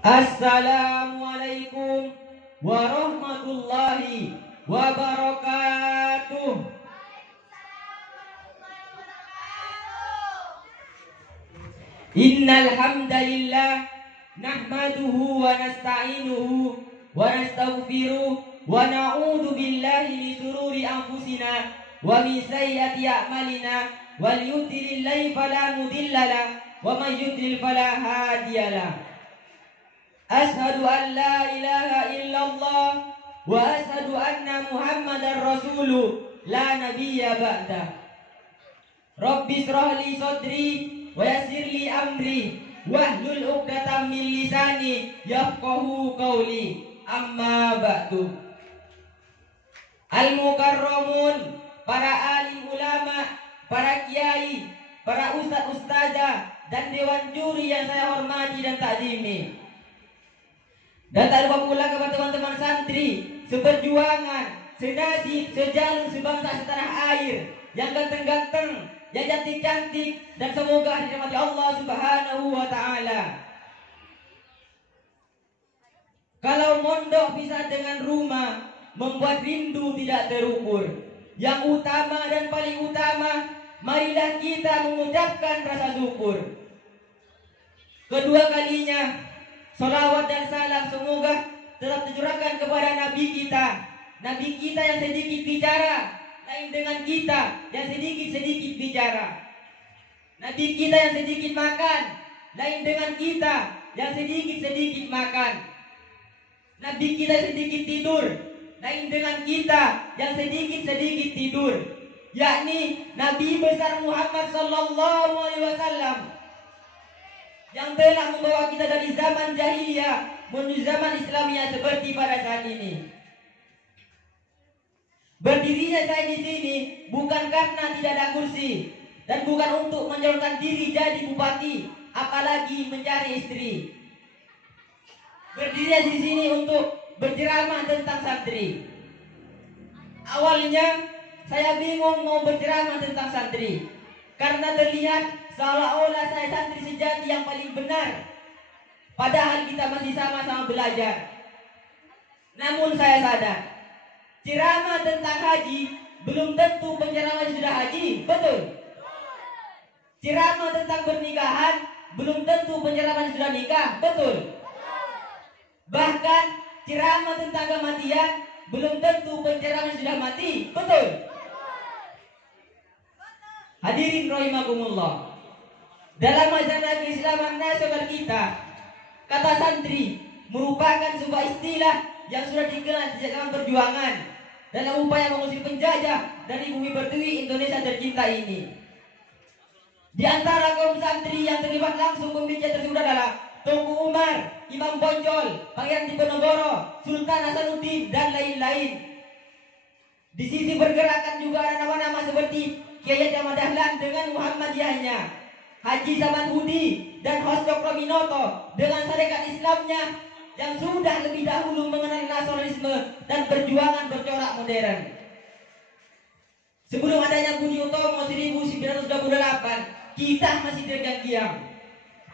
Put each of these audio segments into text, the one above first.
Assalamualaikum warahmatullahi wabarakatuh. Innal hamdalillah nahmaduhu wa nasta'inuhu wa nastaghfiruh wa na'udzu billahi min shururi anfusina wa min sayyiati a'malina wal yudlil fala mudilla lahu wa man yudlil fala hadiya lahu. Ashhadu an la ilaha illallah wa ashhadu anna Muhammadar rasulullah la nabiyya ba'da. Rabbi shrah li sadri wa yassir li amri wahlul 'uqdatam min lisani yafqahu qawli. Amma ba'du. Al-mukarramun, para alim ulama, para kiai, para ustadz ustazah dan dewan juri yang saya hormati dan takzimi. Dan tak lupa pula kepada teman-teman santri seperjuangan, senasib, sejalur, sebangsa, setanah air, yang ganteng-ganteng, yang cantik-cantik, dan semoga dirahmati Allah Subhanahu wa ta'ala. Kalau mondok bisa dengan rumah, membuat rindu tidak terukur. Yang utama dan paling utama, marilah kita mengucapkan rasa syukur. Kedua kalinya, salawat dan salam semoga tetap tercurahkan kepada Nabi kita. Nabi kita yang sedikit bicara, lain dengan kita yang sedikit-sedikit bicara. Nabi kita yang sedikit makan, lain dengan kita yang sedikit-sedikit makan. Nabi kita yang sedikit tidur, lain dengan kita yang sedikit-sedikit tidur. Yakni Nabi besar Muhammad sallallahu alaihi wasallam, yang telah membawa kita dari zaman jahiliyah menuju zaman Islamiyah seperti pada saat ini. Berdirinya saya di sini bukan karena tidak ada kursi dan bukan untuk mencalonkan diri jadi bupati, apalagi mencari istri. Berdirinya di sini untuk berceramah tentang santri. Awalnya saya bingung mau berceramah tentang santri karena terlihat seolah-olah saya santri sejati yang paling benar, padahal kita masih sama-sama belajar. Namun saya sadar, ceramah tentang haji belum tentu penceramah sudah haji, betul? Ceramah tentang pernikahan belum tentu penceramah sudah nikah, betul? Bahkan ceramah tentang kematian belum tentu penceramah sudah mati, betul? Hadirin rahimakumullah. Dalam masyarakat Islam nasional kita, kata santri merupakan sebuah istilah yang sudah dikenal sejak zaman perjuangan dalam upaya mengusir penjajah dari bumi pertiwi Indonesia tercinta ini. Di antara kaum santri yang terlibat langsung pembicaraan tersebut adalah Tunku Umar, Imam Bonjol, Pangeran Diponegoro, Sultan Hasanuddin, dan lain-lain. Di sisi pergerakan juga ada nama-nama seperti Kiai Ahmad Dahlan dengan Muhammadiyahnya, Haji Zaman Hudi dan Hos Cokro dengan syarikat Islamnya yang sudah lebih dahulu mengenal nasionalisme dan perjuangan bercorak modern. Sebelum adanya Budi Utomo 1928, kita masih terdiam.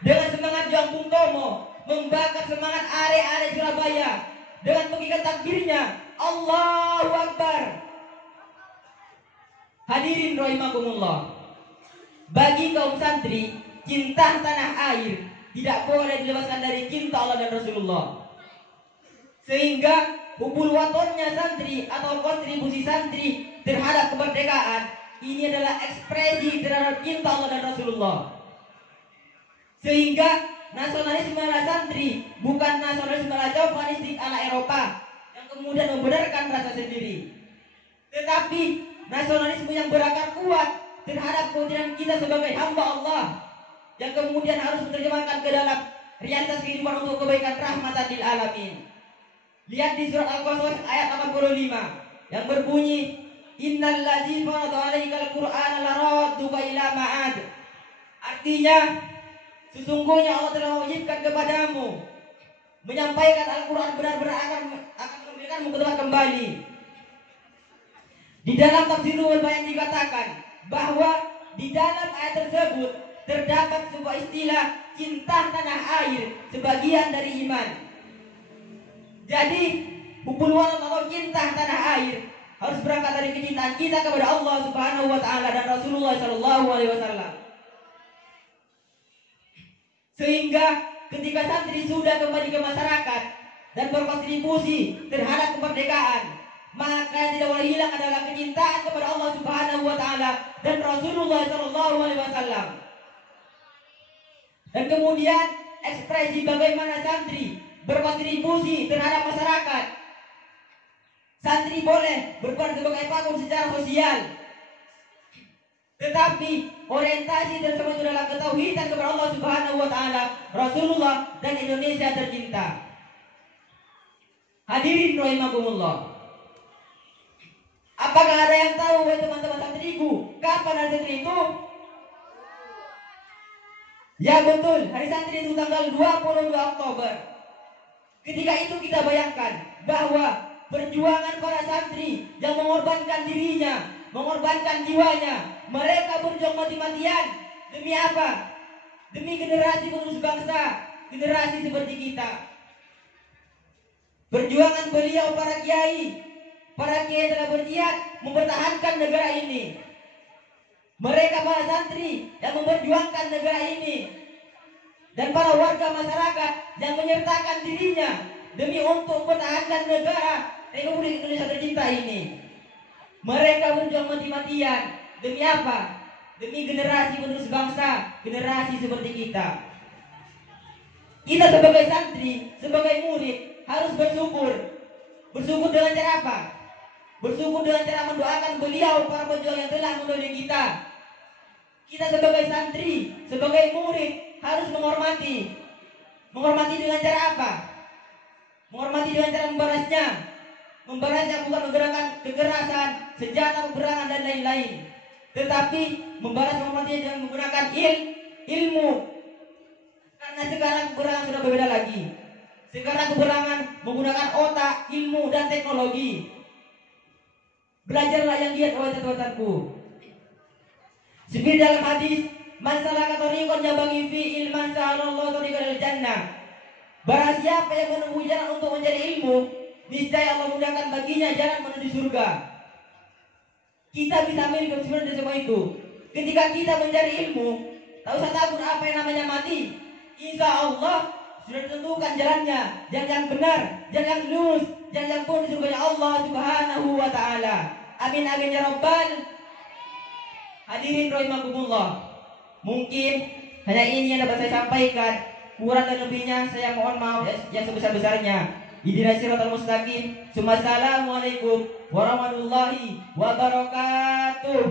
Dengan semangat Juang Bung Tomo membakar semangat are-are Surabaya dengan mengikat takbirnya Allahu Akbar. Hadirin rahimakumullah. Bagi kaum santri, cinta tanah air tidak boleh dilepaskan dari cinta Allah dan Rasulullah. Sehingga hubul watonnya santri atau kontribusi santri terhadap kemerdekaan ini adalah ekspresi terhadap cinta Allah dan Rasulullah. Sehingga nasionalisme ala santri bukan nasionalisme ala chauvinistik ala Eropa yang kemudian membenarkan rasa sendiri, tetapi nasionalisme yang berakar kuat terhadap kepentingan kita sebagai hamba Allah yang kemudian harus menerjemahkan ke dalam realitas kehidupan untuk kebaikan rahmatan lil alamin. Lihat di surat Al-Qasas ayat 85 yang berbunyi innal ladzi farada 'alaikal qur'ana laradduka ila ma'ad. Artinya sesungguhnya Allah telah mewajibkan kepadamu menyampaikan Al-Qur'an benar-benar akan memberikanmu ke tempat kembali. Di dalam tafsirul bayan dikatakan bahwa di dalam ayat tersebut terdapat sebuah istilah cinta tanah air sebagian dari iman. Jadi hubungan atau cinta tanah air harus berangkat dari kecintaan kita kepada Allah Subhanahu wa taala dan Rasulullah sallallahu alaihi wasallam. Sehingga ketika santri sudah kembali ke masyarakat dan berkontribusi terhadap kemerdekaan, maka yang tidak boleh hilang adalah kecintaan kepada Allah Subhanahu wa taala dan Rasulullah sallallahu alaihi wasallam. Dan kemudian ekspresi bagaimana santri berkontribusi terhadap masyarakat. Santri boleh berperan sebagai pakun secara sosial, tetapi orientasi tersebut adalah ketauhidan kepada Allah Subhanahu wa taala, Rasulullah dan Indonesia tercinta. Hadirin rahimakumullah. Apakah ada yang tahu wahai teman-teman santriku, kapan hari santri itu? Ya betul, hari santri itu tanggal 22 Oktober. Ketika itu kita bayangkan bahwa perjuangan para santri yang mengorbankan dirinya, mengorbankan jiwanya, mereka berjuang mati-matian. Demi apa? Demi generasi penerus bangsa, generasi seperti kita. Perjuangan beliau para kiai telah berjihad mempertahankan negara ini. Mereka para santri yang memperjuangkan negara ini, dan para warga masyarakat yang menyertakan dirinya demi untuk mempertahankan negara Republik Indonesia tercinta ini. Mereka berjuang mati-matian. Demi apa? Demi generasi penerus bangsa, generasi seperti kita. Kita sebagai santri, sebagai murid harus bersyukur. Bersyukur dengan cara apa? Bersyukur dengan cara mendoakan beliau, para pejuang yang telah mendahului kita. Kita sebagai santri, sebagai murid harus menghormati. Menghormati dengan cara apa? Menghormati dengan cara membalasnya. Membalasnya bukan menggunakan kekerasan, senjata peperangan dan lain-lain, tetapi membalas menghormatinya dengan menggunakan ilmu. Karena sekarang peperangan sudah berbeda lagi. Sekarang peperangan menggunakan otak, ilmu dan teknologi. Belajarlah yang giat oleh teman-temanku. Seperti dalam hadis, man salaka tariqan yabghi fi ilman sahalallahu tariqan ilal jannah. Barang siapa yang menempuh jalan untuk mencari ilmu, niscaya Allah mudahkan baginya jalan menuju surga. Kita bisa ambil kesimpulan dari semua itu. Ketika kita mencari ilmu, tak usah takut apa yang namanya mati. Insya Allah sudah ditentukan jalannya, jalan yang benar, jalan yang lurus, jalan yang pun surga Allah Subhanahu wa taala. Amin amin ya rabbal. Hadirin rahimakumullah. Mungkin hanya ini yang dapat saya sampaikan. Kurang dan lebihnya saya mohon maaf yang sebesar-besarnya. Ihdinas siratal mustaqim. Assalamualaikum warahmatullahi wabarakatuh.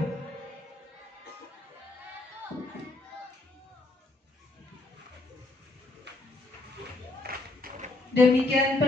Demikian